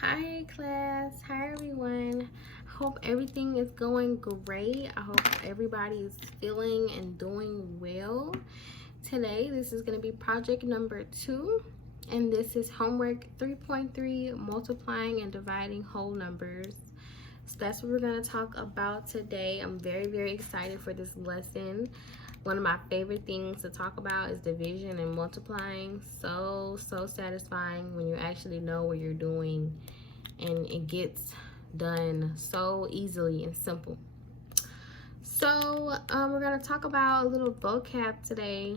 Hi class, hi everyone. Hope everything is going great. I hope everybody is feeling and doing well. Today, this is going to be project number 2, and this is homework 3.3, multiplying and dividing whole numbers. So that's what we're going to talk about today. I'm very excited for this lesson. One of my favorite things to talk about is division and multiplying. So satisfying when you actually know what you're doing and it gets done so easily and simple. So we're going to talk about a little vocab today,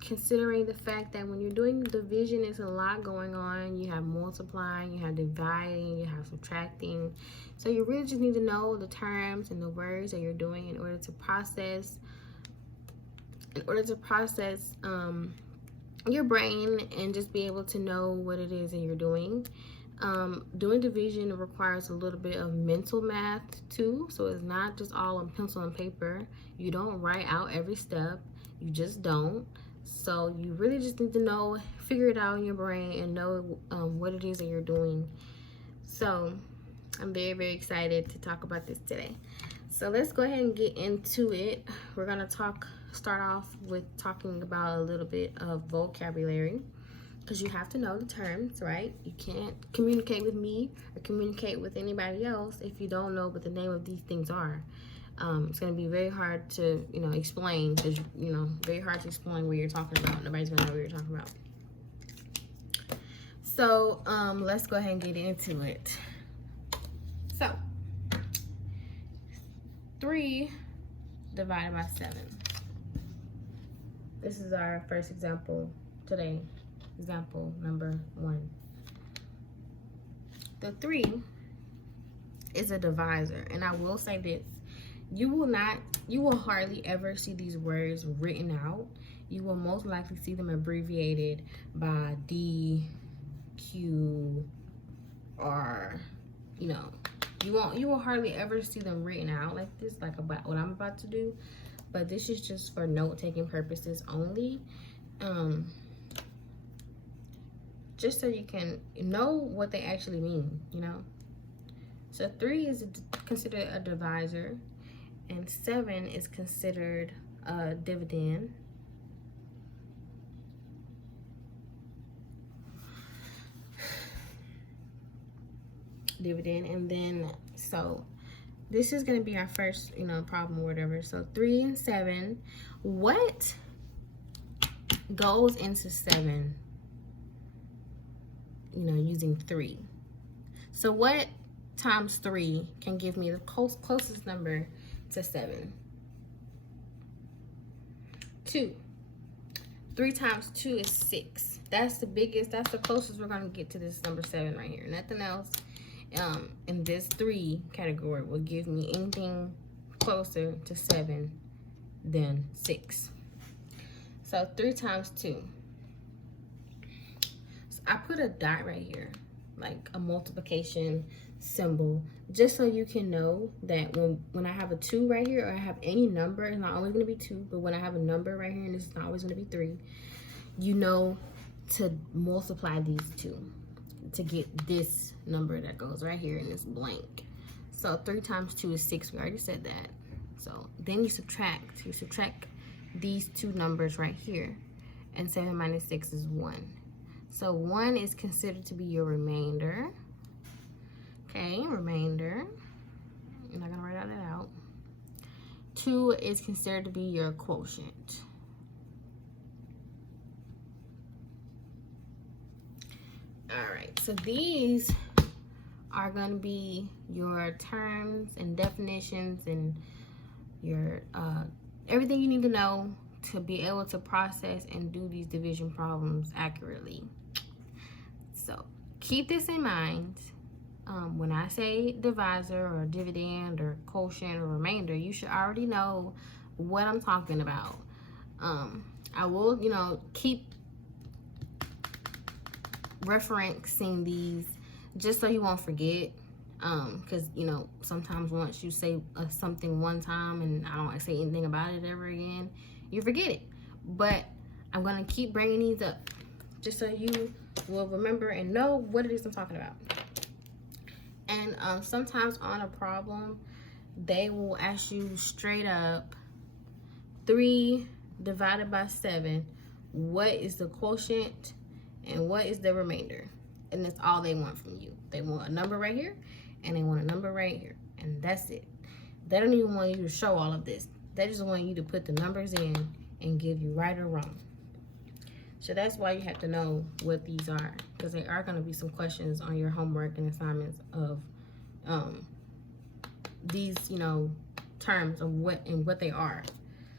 considering the fact that when you're doing division, there's a lot going on. You have multiplying, you have dividing, you have subtracting. So you really just need to know the terms and the words that you're doing in order to process your brain and just be able to know what it is that you're doing. Doing division requires a little bit of mental math too, so it's not just all on pencil and paper. You don't write out every step, you just don't. So you really just need to figure it out in your brain and know what it is that you're doing. So I'm very excited to talk about this today. So let's go ahead and get into it. We're gonna start off with talking about a little bit of vocabulary, because you have to know the terms, right? You can't communicate with me or communicate with anybody else if you don't know what the name of these things are. It's going to be very hard to, explain, because, very hard to explain what you're talking about. Nobody's going to know what you're talking about. So, let's go ahead and get into it. So, 3 divided by 7. This is our first example today. Example number 1. The 3 is a divisor, and I will say this: you will hardly ever see these words written out. You will most likely see them abbreviated by D, Q, R. You will hardly ever see them written out like this, like about what I'm about to do. But this is just for note-taking purposes only. Just so you can know what they actually mean, So 3 is considered a divisor, and 7 is considered a dividend. And then, so this is going to be our first, problem or whatever. So 3 and 7, what goes into 7? Using 3. So what times 3 can give me the closest number to 7? 2. 3 times 2 is 6. That's the closest we're going to get to this number 7 right here. Nothing else in this 3 category will give me anything closer to 7 than 6. So 3 times 2. I put a dot right here, like a multiplication symbol, just so you can know that when I have a 2 right here, or I have any number, it's not always going to be 2, but when I have a number right here, and this is not always going to be 3, you know to multiply these 2 to get this number that goes right here in this blank. So 3 times 2 is 6. We already said that. So then you subtract these 2 numbers right here, and 7 minus 6 is 1. So 1 is considered to be your remainder. Okay, remainder. I'm not gonna write that out. 2 is considered to be your quotient. All right, so these are gonna be your terms and definitions and your everything you need to know to be able to process and do these division problems accurately. So keep this in mind. When I say divisor or dividend or quotient or remainder, you should already know what I'm talking about. I will, keep referencing these just so you won't forget. Because, sometimes once you say something one time and I don't say anything about it ever again, you forget it. But I'm going to keep bringing these up just so you will remember and know what it is I'm talking about. And sometimes on a problem, they will ask you straight up, 3 divided by 7, what is the quotient and what is the remainder? And that's all they want from you. They want a number right here and they want a number right here, and that's it. They don't even want you to show all of this. They just want you to put the numbers in and give you right or wrong. So that's why you have to know what these are, because there are going to be some questions on your homework and assignments of these, you know, terms of what they are.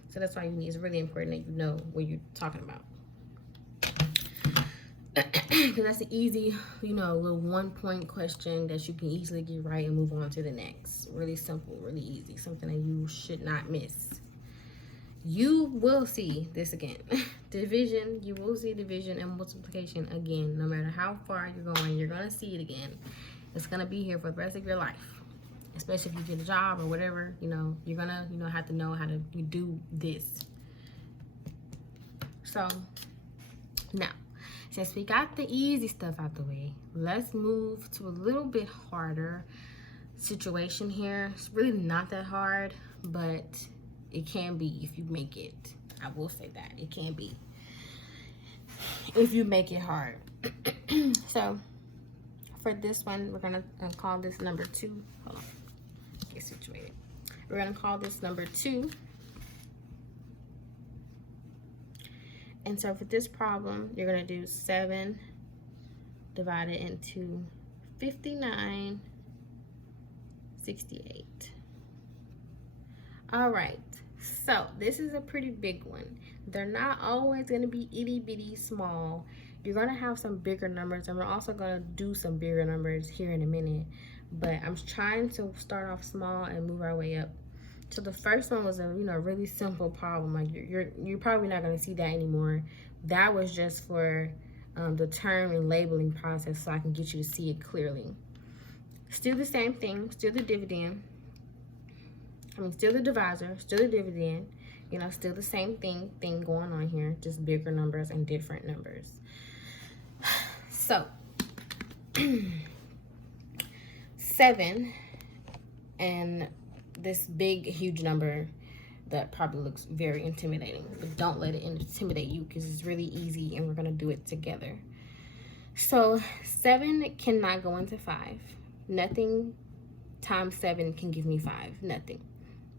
So that's why it's really important that you know what you're talking about. Because that's an easy, you know, little 1-point question that you can easily get right and move on to the next. Really simple, really easy, something that you should not miss. You will see this again. Division, you will see division and multiplication again. No matter how far you're going, you're going to see it again. It's going to be here for the rest of your life. Especially if you get a job or whatever, you know, you're going to, you know, have to know how to do this. So, now, since we got the easy stuff out the way, let's move to a little bit harder situation here. It's really not that hard, but it can be if you make it. I will say that. It can be if you make it hard. So, for this one, we're going to call this number 2. Hold on. Get situated. We're going to call this number 2. And so for this problem, you're going to do 7 divided into 59, 68. All right. So this is a pretty big one. They're not always going to be itty bitty small. You're going to have some bigger numbers, and we're also going to do some bigger numbers here in a minute. But I'm trying to start off small and move our way up. So the first one was a really simple problem. Like you're probably not going to see that anymore. That was just for the term and labeling process, so I can get you to see it clearly. Still the same thing. Still the dividend. Still the divisor. Still the dividend. You know, still the same thing going on here. Just bigger numbers and different numbers. So 7 and this big, huge number that probably looks very intimidating, but don't let it intimidate you, because it's really easy and we're going to do it together. So 7 cannot go into 5. Nothing times 7 can give me 5. Nothing.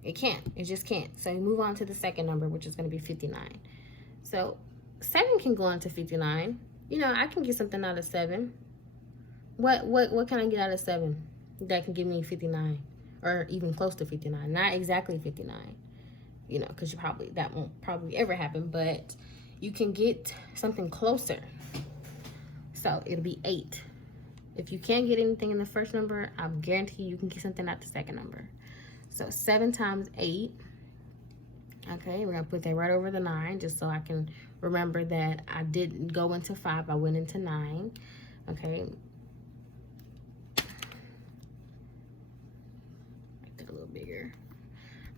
It can't. It just can't. So you move on to the second number, which is going to be 59. So 7 can go into 59. You know, I can get something out of 7. What can I get out of 7 that can give me 59? Or even close to 59. Not exactly 59. You know, because that won't probably ever happen. But you can get something closer. So it'll be 8. If you can't get anything in the first number, I guarantee you can get something out the second number. So 7 times 8. Okay, we're going to put that right over the 9, just so I can remember that I didn't go into 5. I went into 9. Okay. Make that a little bigger.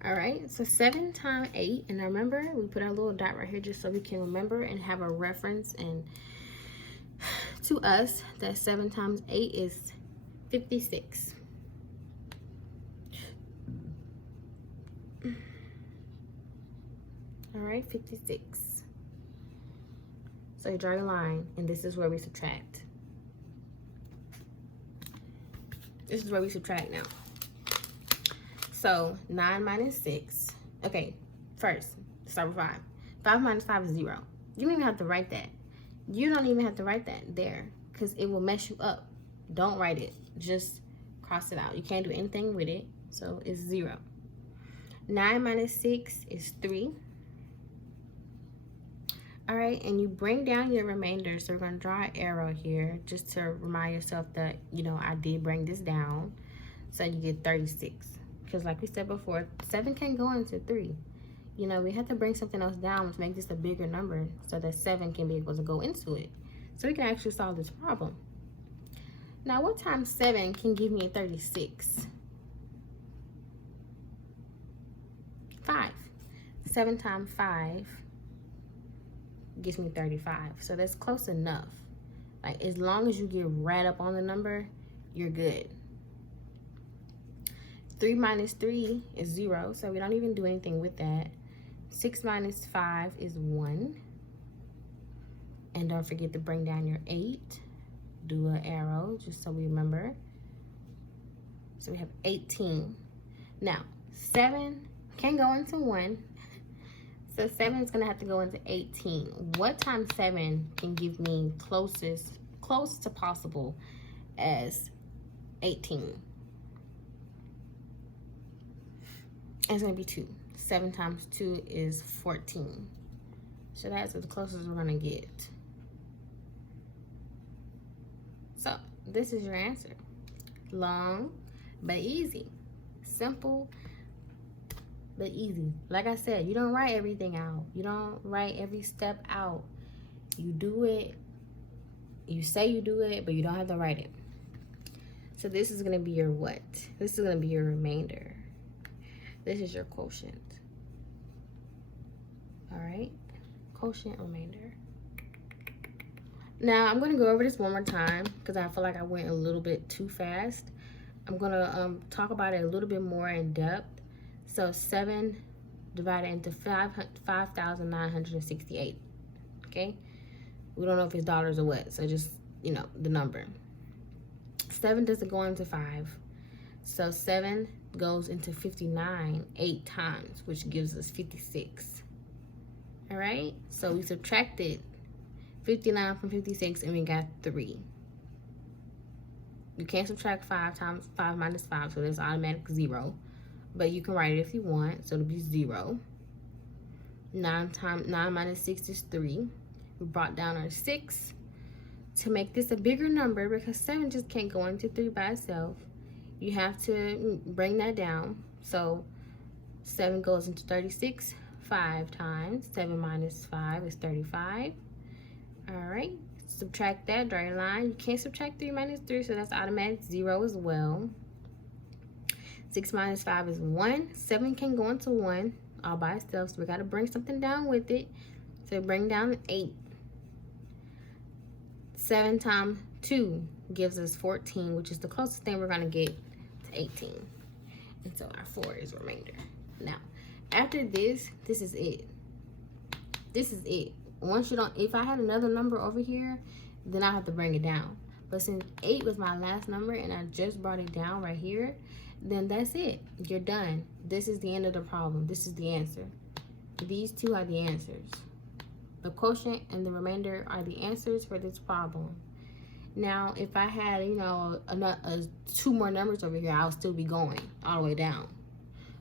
All right, so 7 times 8. And remember, we put our little dot right here just so we can remember and have a reference. And to us, that 7 times 8 is 56. All right, 56. So you draw your line, and this is where we subtract. This is where we subtract now. So 9 minus 6. Okay, first, start with 5. 5 minus 5 is 0. You don't even have to write that. You don't even have to write that there, because it will mess you up. Don't write it. Just cross it out. You can't do anything with it, so it's 0. 9 minus 6 is 3. All right, and you bring down your remainder. So we're going to draw an arrow here just to remind yourself that, you know, I did bring this down. So you get 36. Because like we said before, 7 can't go into 3. You know, we have to bring something else down to make this a bigger number so that 7 can be able to go into it. So we can actually solve this problem. Now, what times 7 can give me a 36? 5. 7 times 5 gives me 35. So that's close enough. Like, as long as you get right up on the number, you're good. 3 minus 3 is 0, so we don't even do anything with that. 6 minus 5 is 1. And don't forget to bring down your 8. Do an arrow, just so we remember. So we have 18. Now, 7 can go into 1. So 7 is going to have to go into 18. What times 7 can give me close to possible as 18? It's going to be 2. 7 times 2 is 14. So that's the closest we're going to get. So this is your answer. Long but easy. Simple but easy. Like I said, you don't write everything out. You don't write every step out. You do it. You say you do it, but you don't have to write it. So this is going to be your what? This is going to be your remainder. This is your quotient. All right? Quotient, remainder. Now, I'm going to go over this one more time because I feel like I went a little bit too fast. I'm going to talk about it a little bit more in depth. So 7 divided into 5,968. Okay? We don't know if it's dollars or what, so just, you know, the number. 7 doesn't go into 5. So 7 goes into 59 8 times, which gives us 56. All right? So we subtracted 59 from 56 and we got 3. You can't subtract 5 times 5 minus 5, so that's automatic 0. But you can write it if you want, so it'll be 0. 9 minus 6 is 3. We brought down our 6 to make this a bigger number because 7 just can't go into 3 by itself. You have to bring that down. So 7 goes into 36 5 times. 7 minus 5 is 35. All right, subtract that, draw your line. You can't subtract 3 minus 3, so that's automatic 0 as well. 6 minus 5 is 1. 7 can go into 1 all by itself, so we got to bring something down with it. So bring down 8. 7 times 2 gives us 14, which is the closest thing we're going to get to 18. And so our 4 is remainder. Now, after this is it. This is it. Once you don't, if I had another number over here, then I have to bring it down. But since 8 was my last number and I just brought it down right here, then that's it. You're done. This is the end of the problem. This is the answer. These two are the answers. The quotient and the remainder are the answers for this problem. Now, if I had, you know, 2 more numbers over here, I'll still be going all the way down.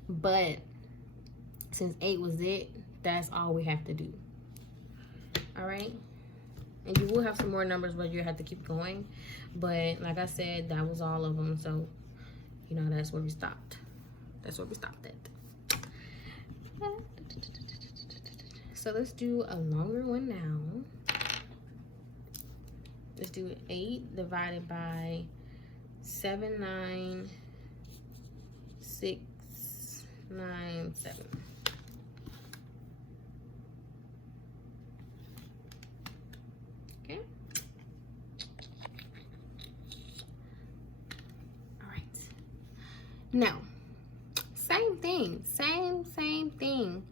But since 8 was it, that's all we have to do. All right? And you will have some more numbers where you have to keep going. But like I said, that was all of them. So, you know, that's where we stopped. That's where we stopped at. So let's do a longer one now. Let's do 8 divided by 79697. Okay. All right. Now, same thing. Same thing.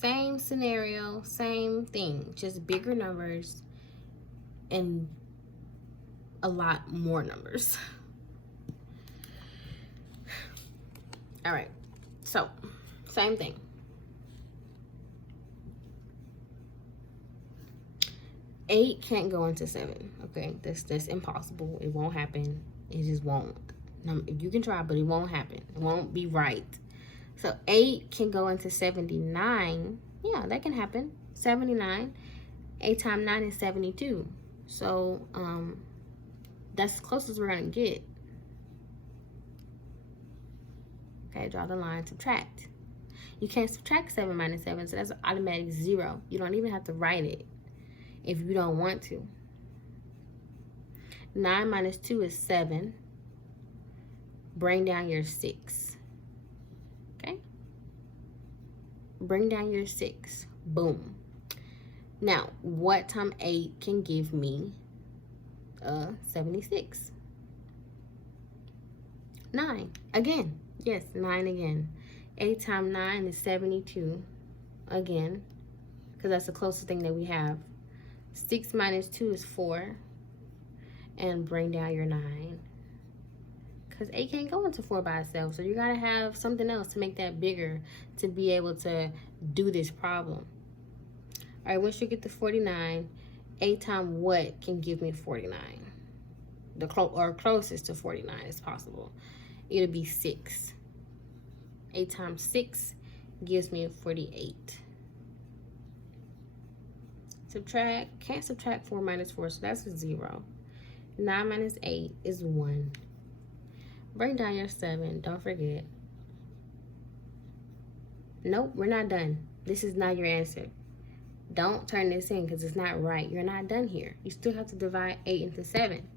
Same scenario, same thing. Just bigger numbers and a lot more numbers. All right, so same thing. 8 can't go into 7. Okay, that's impossible. It won't happen. It just won't. You can try, but it won't happen. It won't be right. So 8 can go into 79. Yeah, that can happen. 79. 8 times 9 is 72. So that's the closest we're gonna get. Okay, draw the line, subtract. You can't subtract 7 minus 7, so that's an automatic 0. You don't even have to write it if you don't want to. 9 minus 2 is 7. Bring down your 6. Okay? Bring down your 6. Boom. Now, what time 8 can give me 76. 9 again. Yes, 9 again. 8 times 9 is 72 again, because that's the closest thing that we have. 6 minus 2 is 4. And bring down your 9. Because 8 can't go into 4 by itself. So you got to have something else to make that bigger to be able to do this problem. All right, once you get to 49, 8 times what can give me 49? The closest to 49 is possible. It'll be 6. 8 times 6 gives me 48. Subtract, can't subtract 4 minus 4, so that's a 0. 9 minus 8 is 1. Bring down your 7, don't forget. Nope, we're not done. This is not your answer. Don't turn this in because it's not right. You're not done here. You still have to divide 8 into 7.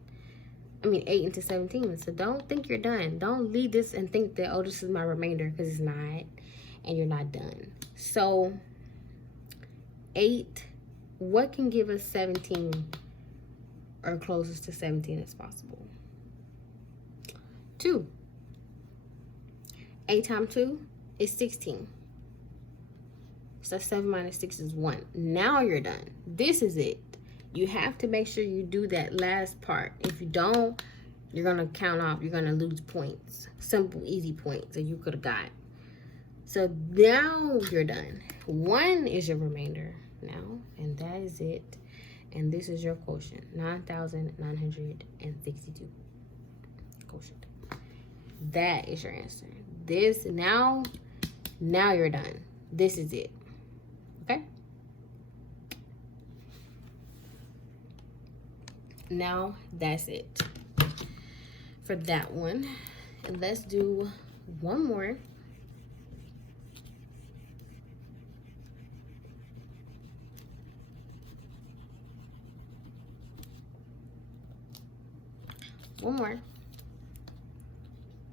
8 into 17. So don't think you're done. Don't leave this and think that, oh, this is my remainder, because it's not. And you're not done. So 8, what can give us 17 or closest to 17 as possible? 2. 8 times 2 is 16. So 7 minus 6 is 1. Now you're done. This is it. You have to make sure you do that last part. If you don't, you're going to count off. You're going to lose points. Simple, easy points that you could have got. So now you're done. 1 is your remainder now, and that is it. And this is your quotient, 9,962 quotient. That is your answer. This, now you're done. This is it. Okay? Now that's it for that one. And let's do one more. One more.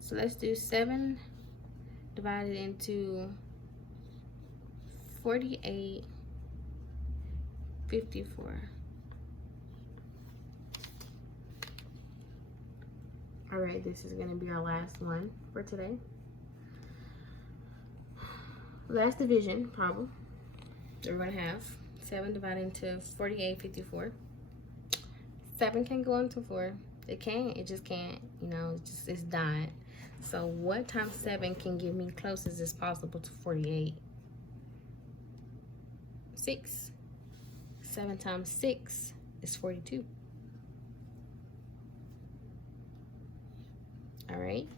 So let's do 7 divided into 48, 54. All right, this is gonna be our last one for today. Last division problem that we're gonna have. 7 divided into 48, 54. 7 can go into 4. It can't, it just can't, you know, it's not. So what times 7 can give me closest as possible to 48? 6. 7 times 6 is 42. All right.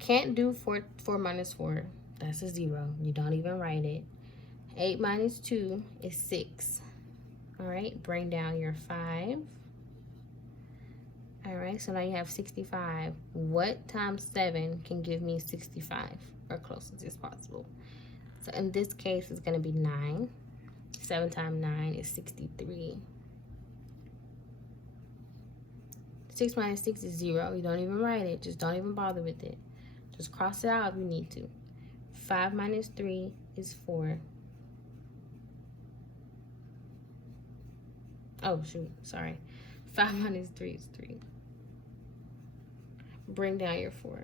Can't do 4 minus 4. That's a 0. You don't even write it. 8 minus 2 is 6. All right. Bring down your 5. All right. So now you have 65. What times 7 can give me 65 or closest as possible? So in this case, it's going to be 9. 7 times 9 is 63. 6 minus 6 is 0. You don't even write it. Just don't even bother with it. Just cross it out if you need to. 5 minus 3 is 4. Oh, shoot. Sorry. 5 minus 3 is 3. Bring down your 4.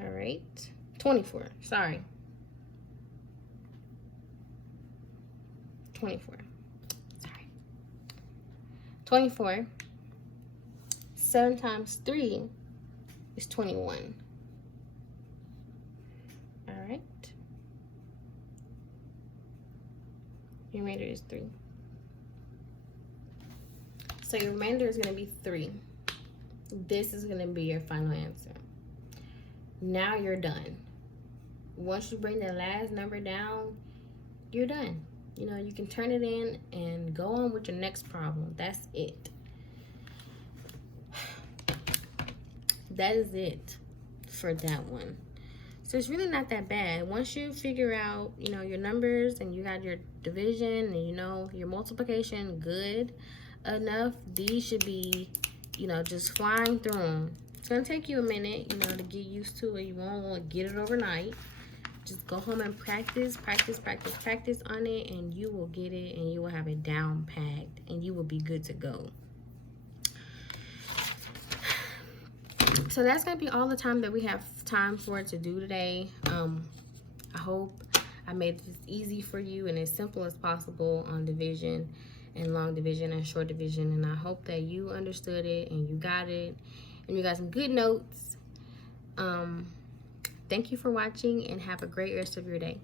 All right. 24. Sorry. 24. 24. 7 times 3 is 21. All right. Your remainder is 3. So your remainder is going to be 3. This is going to be your final answer. Now you're done. Once you bring the last number down, you're done. You know, you can turn it in and go on with your next problem. That's it. That is it for that one. So it's really not that bad. Once you figure out, you know, your numbers and you got your division and you know your multiplication good enough, these should be, you know, just flying through them. It's going to take you a minute, you know, to get used to it. You won't want to get it overnight. just go home and practice on it, and you will get it, and you will have it down packed, and you will be good to go. So that's gonna be all the time that we have time for to do today. I hope I made this easy for you and as simple as possible on division and long division and short division, and I hope that you understood it and you got it and you got some good notes. Thank you for watching, and have a great rest of your day.